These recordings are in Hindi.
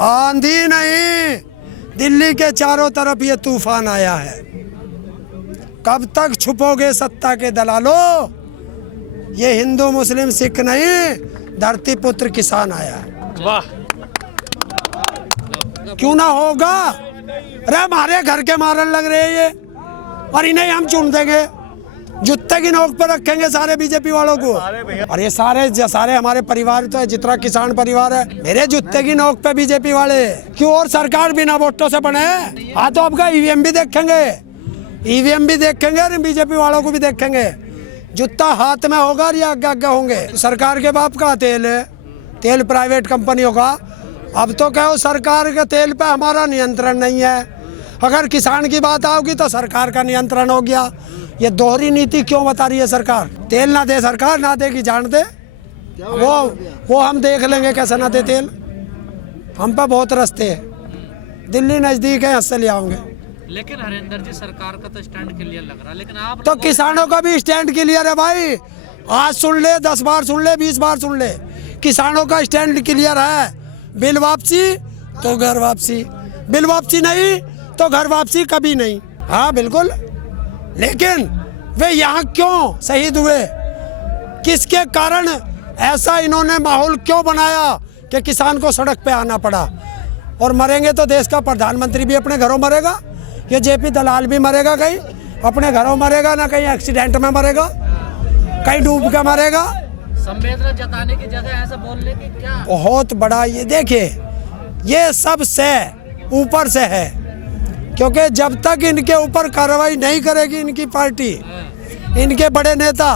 आंधी नहीं, दिल्ली के चारों तरफ ये तूफान आया है। कब तक छुपोगे सत्ता के दलालों? ये हिंदू मुस्लिम सिख नहीं, धरती पुत्र किसान आया है। वाह, क्यों ना होगा? अरे हमारे घर के मारन लग रहे हैं ये, और इन्हें हम चुन देंगे, जूते की नोक पर रखेंगे सारे बीजेपी वालों को। और ये सारे हमारे परिवार तो है, जितना किसान परिवार है, मेरे जूते की नोक पे बीजेपी वाले। क्यों? और सरकार बिना वोटों से बने। हाँ तो आपका ईवीएम भी देखेंगे, ईवीएम भी देखेंगे और बीजेपी वालों को भी देखेंगे। जूता हाथ में होगा या आगे आगे होंगे। सरकार के बाप का तेल है, तेल प्राइवेट कंपनियों का। अब तो कहो सरकार के तेल पे हमारा नियंत्रण नहीं है, अगर किसान की बात आओगी तो सरकार का नियंत्रण हो गया। ये दोहरी नीति क्यों बता रही है सरकार? तेल ना दे सरकार, ना देगी जान दे, वो हम देख लेंगे कैसे ना दे तेल। हम पे बहुत रास्ते हैं, दिल्ली नजदीक है, यहाँ से ले आऊंगे। लेकिन हरिंदर जी, सरकार का तो स्टैंड क्लियर लग रहा है, लेकिन आप तो किसानों का भी स्टैंड क्लियर है भाई। आज सुन ले, 10 बार सुन ले, 20 बार सुन ले, किसानों का स्टैंड क्लियर है। बिल वापसी तो घर वापसी, बिल वापसी नहीं तो घर वापसी कभी नहीं। हाँ बिल्कुल, लेकिन वे यहाँ क्यों शहीद हुए? किसके कारण ऐसा इन्होंने माहौल क्यों बनाया कि किसान को सड़क पे आना पड़ा? और मरेंगे तो देश का प्रधानमंत्री भी अपने घरों मरेगा, ये जेपी दलाल भी मरेगा, कहीं अपने घरों मरेगा, ना कहीं एक्सीडेंट में मरेगा, कहीं डूब के मरेगा। संवेदना जताने की जगह ऐसा बोलने की क्या? बहुत बड़ा ये देखिए, ये सब से ऊपर से है, क्योंकि जब तक इनके ऊपर कार्रवाई नहीं करेगी इनकी पार्टी, इनके बड़े नेता,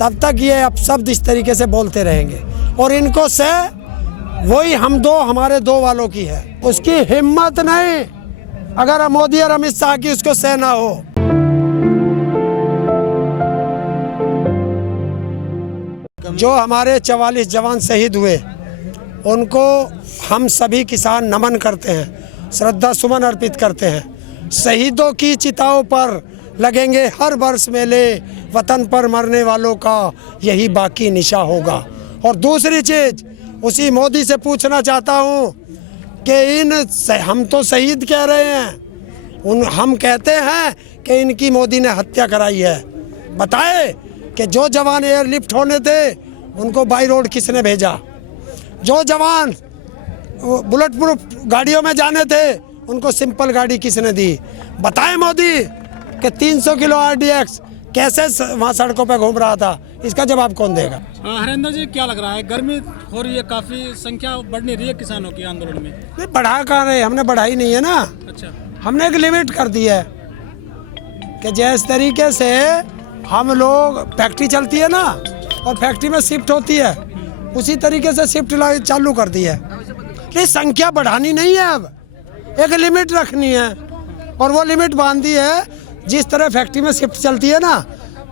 तब तक ये अब शब्द इस तरीके से बोलते रहेंगे। और इनको से वही हम दो, हमारे दो वालों की है, उसकी हिम्मत नहीं अगर मोदी और अमित शाह की उसको से ना हो। जो हमारे 44 जवान शहीद हुए उनको हम सभी किसान नमन करते हैं, श्रद्धा सुमन अर्पित करते हैं। शहीदों की चिताओं पर लगेंगे हर वर्ष मेले, वतन पर मरने वालों का यही बाकी निशा होगा। और दूसरी चीज़, उसी मोदी से पूछना चाहता हूँ कि हम तो शहीद कह रहे हैं, हम कहते हैं कि इनकी मोदी ने हत्या कराई है। बताए कि जो जवान एयरलिफ्ट होने थे उनको बाई रोड किसने भेजा? जो जवान बुलेट प्रूफ गाड़ियों में जाने थे उनको सिंपल गाड़ी किसने दी? बताए मोदी कि 300 किलो RDX कैसे वहाँ सड़कों पे घूम रहा था? इसका जवाब कौन देगा? हरिंदर जी, क्या लग रहा है, गर्मी हो रही है, काफी संख्या बढ़ नहीं रही है किसानों की आंदोलन में? नहीं, बढ़ा कहाँ रहे, हमने बढ़ाई नहीं है ना। अच्छा, हमने एक लिमिट कर दी है कि जिस तरीके से हम लोग, फैक्ट्री चलती है ना और फैक्ट्री में शिफ्ट होती है, उसी तरीके से शिफ्ट चालू कर दी है। ये संख्या बढ़ानी नहीं है, अब एक लिमिट रखनी है, और वो लिमिट बांध दी है। जिस तरह फैक्ट्री में शिफ्ट चलती है ना,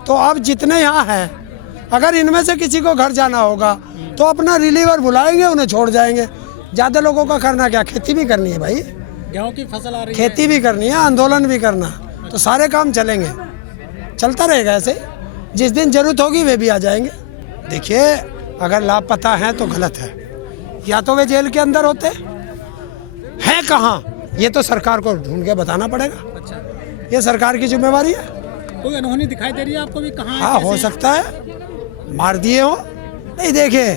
तो अब जितने यहाँ हैं, अगर इनमें से किसी को घर जाना होगा तो अपना रिलीवर बुलाएंगे, उन्हें छोड़ जाएंगे। ज़्यादा लोगों का करना क्या? खेती भी करनी है भाई, गेहूं की फसल आ रही है, खेती भी करनी है, आंदोलन भी करना, तो सारे काम चलेंगे, चलता रहेगा ऐसे। जिस दिन जरूरत होगी वे भी आ जाएंगे। देखिए, अगर लापता हैं तो गलत है, या तो वे जेल के अंदर होते हैं, कहाँ ये तो सरकार को ढूंढ के बताना पड़ेगा। अच्छा, ये सरकार की जिम्मेवारी है। कोई अनहोनी दिखाई दे रही है आपको भी? कहाँ? हाँ, हो सकता है मार दिए हो। नहीं, देखिए,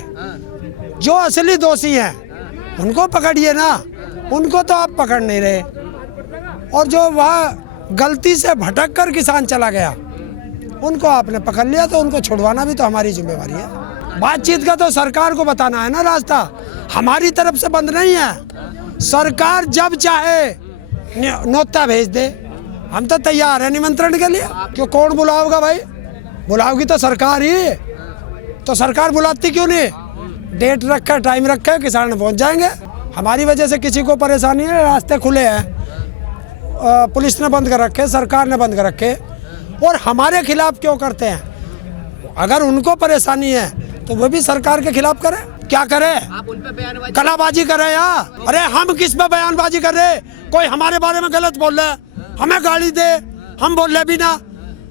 जो असली दोषी हैं उनको पकड़िए ना, उनको तो आप पकड़ नहीं रहे। और जो वहाँ गलती से भटक कर किसान चला गया, उनको आपने पकड़ लिया, तो उनको छुड़वाना भी तो हमारी जिम्मेवारी है। बातचीत का तो सरकार को बताना है ना रास्ता, हमारी तरफ से बंद नहीं है। सरकार जब चाहे न्योता भेज दे, हम तो तैयार है निमंत्रण के लिए। क्यों, कौन बुलाओगा भाई? बुलाओगी तो सरकार ही, तो सरकार बुलाती क्यों नहीं? डेट रखा, टाइम रखा है, किसान पहुंच जाएंगे। हमारी वजह से किसी को परेशानी है? रास्ते खुले हैं, पुलिस ने बंद कर रखे, सरकार ने बंद कर रखे, और हमारे खिलाफ क्यों करते हैं? अगर उनको परेशानी है तो वो भी सरकार के खिलाफ करे। क्या करे? आप उन पे बयानबाजी, कलाबाजी करे यार? अरे हम किस पे बयानबाजी कर रहे? कोई हमारे बारे में गलत बोल रहा है, हमें गाली दे, हम बोल रहे भी ना।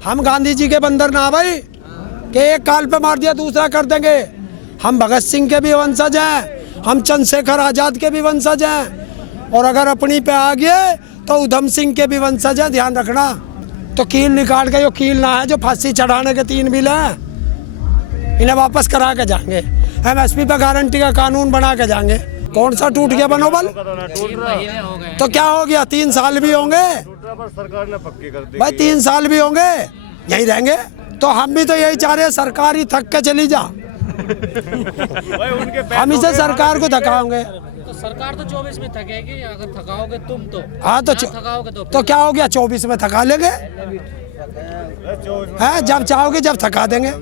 हम गांधी जी के बंदर ना भाई कि एक काल पे मार दिया दूसरा कर देंगे। हम भगत सिंह के भी वंशज हैं, हम चंद्रशेखर आज़ाद के भी वंशज हैं, और अगर अपनी पे आ गए तो उधम सिंह के भी वंशज हैं, ध्यान रखना। तो कील निकाल के, जो कील ना है, जो फांसी चढ़ाने के 3 बिल हैं, इन्हें वापस करा के जाएंगे। MSP पे गारंटी का कानून बना के जाएंगे। कौन सा टूट गया मनोबल? तो क्या हो गया, 3 साल भी होंगे सरकार ने पक्की कर दी भाई, 3 साल भी होंगे, यही रहेंगे। तो हम भी तो यही चाह रहे हैं, सरकार ही थक के चली जा। हम इसे सरकार को थकाओगे तो सरकार तो 24 में थकेगी, अगर थकाओगे तुम तो। हाँ तो थकाओगे तो क्या हो गया, 24 में थका लेंगे, हैं? जब चाहोगे जब थका देंगे।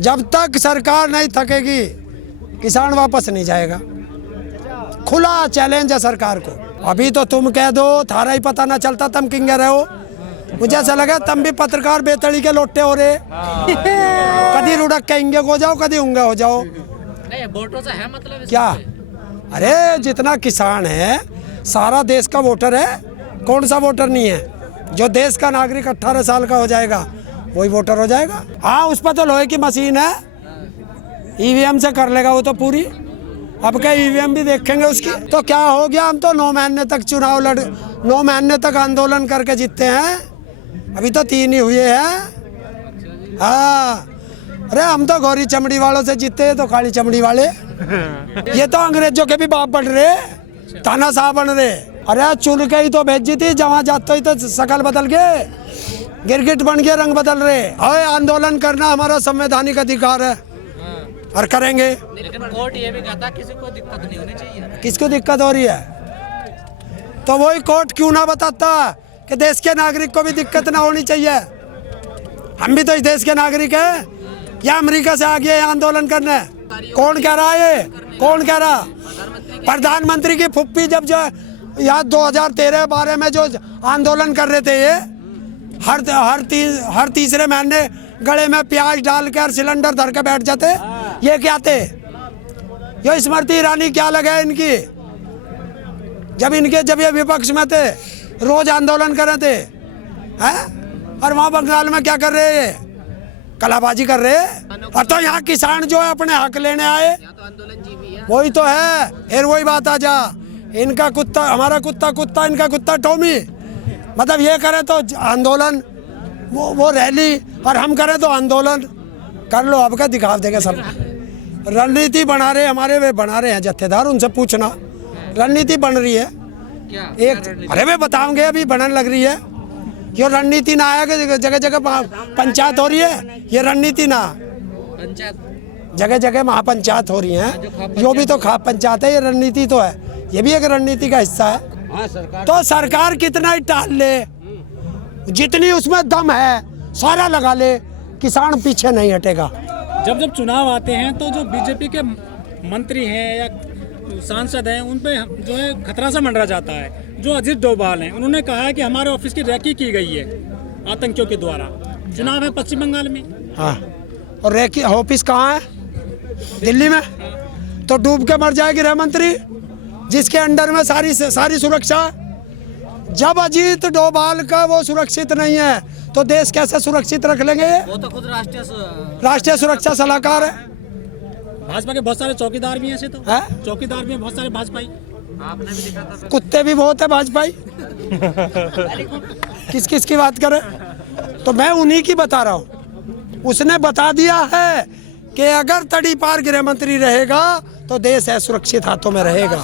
जब तक सरकार नहीं थकेगी किसान वापस नहीं जाएगा। खुला चैलेंज है सरकार को। अभी तो तुम कह दो, थारा ही पता ना चलता, तुम किंगे रहे हो। मुझे ऐसा लगा तुम भी पत्रकार बेतड़ी के लोटे हो रहे। कभी रुड़क के इंगे हो जाओ, कभी उंगे हो जाओ। नहीं, वोटों से है मतलब क्या? अरे जितना किसान है सारा देश का वोटर है। कौन सा वोटर नहीं है? जो देश का नागरिक 18 साल का हो जाएगा वही वोटर हो जाएगा। हाँ, उस पर तो लोहे की मशीन है, EVM से कर लेगा वो तो पूरी। अब क्या EVM भी देखेंगे उसकी? तो क्या हो गया, हम तो 9 महीने तक 9 महीने तक आंदोलन करके जीतते हैं, अभी तो 3 ही हुए हैं। हाँ, अरे हम तो गौरी चमड़ी वालों से जीते हैं, तो काली चमड़ी वाले ये तो अंग्रेजों के भी बाप बन रहे, तानाशाह बन रहे। अरे चुन के ही तो भेजी थी, जहाँ जाते ही तो शकल बदल गए, गिरगिट बन गए, रंग बदल रहे। अरे आंदोलन करना हमारा संवैधानिक अधिकार है और करेंगे। लेकिन कोर्ट ये भी कहता किसी को दिक्कत नहीं होनी चाहिए। किसको दिक्कत हो रही है? तो वही कोर्ट क्यों ना बताता कि देश के नागरिक को भी दिक्कत ना होनी चाहिए। हम भी तो इस देश के नागरिक हैं, या अमेरिका से आ गए आंदोलन करने? कौन कह रहा है? कौन कह रहा? प्रधानमंत्री की फुप्पी जब जो यहाँ 2013-12 में जो आंदोलन कर रहे थे, ये हर तीसरे महीने गले में प्याज डालकर सिलेंडर धर के बैठ जाते। ये क्या थे? ये स्मृति ईरानी क्या लगा इनकी? जब ये विपक्ष में थे, रोज आंदोलन कर रहे थे, हैं? और वहाँ बंगाल में क्या कर रहे हैं? कलाबाजी कर रहे हैं। और तो यहाँ किसान जो है अपने हक लेने आए, वही तो है। फिर वही बात आ जा, इनका कुत्ता हमारा कुत्ता, इनका कुत्ता टॉमी। मतलब ये करे तो आंदोलन, वो रैली, और हम करें तो आंदोलन। कर लो, अब क्या दिखा देंगे सब। रणनीति बना रहे हमारे, वे बना रहे हैं जत्थेदार, उनसे पूछना। रणनीति बन रही है एक, अरे वे बताओगे, अभी बनने लग रही है। ये रणनीति ना आया, जगह जगह पंचायत हो रही है, ये रणनीति ना। पंचायत जगह जगह महापंचायत हो रही है, जो भी तो खाप पंचायत है, ये रणनीति तो है, ये भी एक रणनीति का हिस्सा है। तो सरकार कितना ही टाल ले, जितनी उसमें दम है सारा लगा ले, किसान पीछे नहीं हटेगा। जब चुनाव आते हैं तो जो बीजेपी के मंत्री हैं या सांसद हैं, उन पे जो है खतरा सा मंडरा जाता है। जो अजीत डोभाल हैं, उन्होंने कहा है कि हमारे ऑफिस की रैकी की गई है आतंकियों के द्वारा। चुनाव है पश्चिम बंगाल में। हाँ, और रैकी ऑफिस कहाँ है? दिल्ली में। तो डूब के मर जाएगी गृह मंत्री, जिसके अंडर में सारी सुरक्षा। जब अजीत डोभाल का वो सुरक्षित नहीं है तो देश कैसे सुरक्षित रख लेंगे? वो तो खुद राष्ट्रीय सुरक्षा सलाहकार है। भाजपा के बहुत सारे चौकीदार भी हैं ऐसे, तो है? चौकीदार भी हैं बहुत सारे भाजपाई। आपने भी दिखा था, कुत्ते भी बहुत है भाजपाई। किस किस की बात करें? तो मैं उन्हीं की बता रहा हूँ। उसने बता दिया है कि अगर तड़ी पार गृह मंत्री रहेगा तो देश है सुरक्षित हाथों में रहेगा।